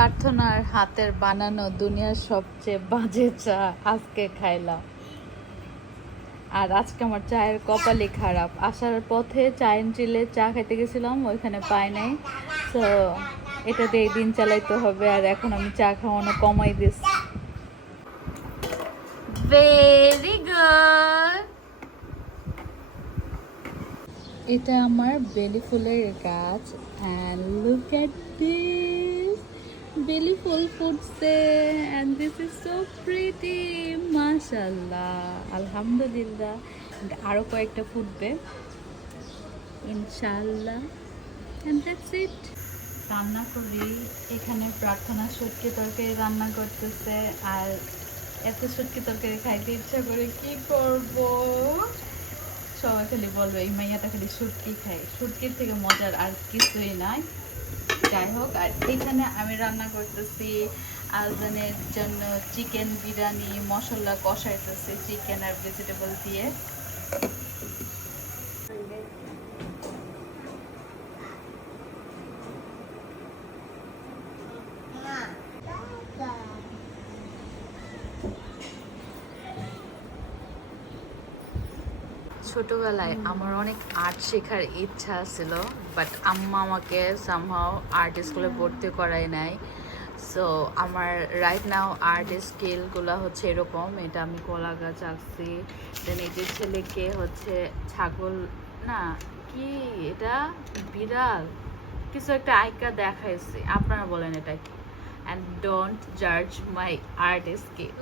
প্রার্থনার হাতের বানানো দুনিয়ার সবচেয়ে বাজে চা আজকে খাইলাম। আর আজকে আমার চায়ের কপালই খারাপ। আসার পথে চা এন্ট্রিলে চা খাইতে গেছিলাম, ওইখানে পাই নাই। তো এটা দিয়ে দিন চালাইতে হবে। আর এখন আমি চা খাওয়ানো কমাই দিচ্ছি। Very good. এটা আমার বেলি ফুলের গাছ। অ্যান্ড লুক এট দিস, বেলি ফুল ফুটছে। And this is so pretty, মাশাআল্লাহ, আলহামদুলিল্লাহ। আরো কয়েকটা ফুটবে ইনশাআল্লাহ। And that's it. রান্না করি এখানে। প্রার্থনা শুটকি তরকারি রান্না করতেছে। আর এত শুটকি তরকারি খাইতে ইচ্ছা করে, কি করব? সবাই খালি বলবে এই মাইয়াটা খালি শুটকি খায়, শুটকির থেকে মজার আর কিছুই নাই। যাই হোক, আর এখানে আমি রান্না করতেছি আজানের জন্য চিকেন বিরিয়ানি। মশলা কষাইতেছি চিকেন আর ভেজিটেবল দিয়ে। ছোটবেলায় আমার অনেক আর্ট শেখার ইচ্ছা ছিল, বাট আম্মা আমাকে সামহাও আর্ট স্কুলে ভর্তি করায় নাই। সো আমার রাইট নাও আর্ট স্কিলগুলো হচ্ছে এরকম। এটা আমি কলা গাছ আঁকছি। দেন এই যে ছেলেকে হচ্ছে ছাগল, না কি এটা, বিড়াল কিছু একটা আইকা দেখাইছি। আপনারা বলেন এটা কি? অ্যান্ড ডোন্ট জাজ মাই আর্ট স্কিল।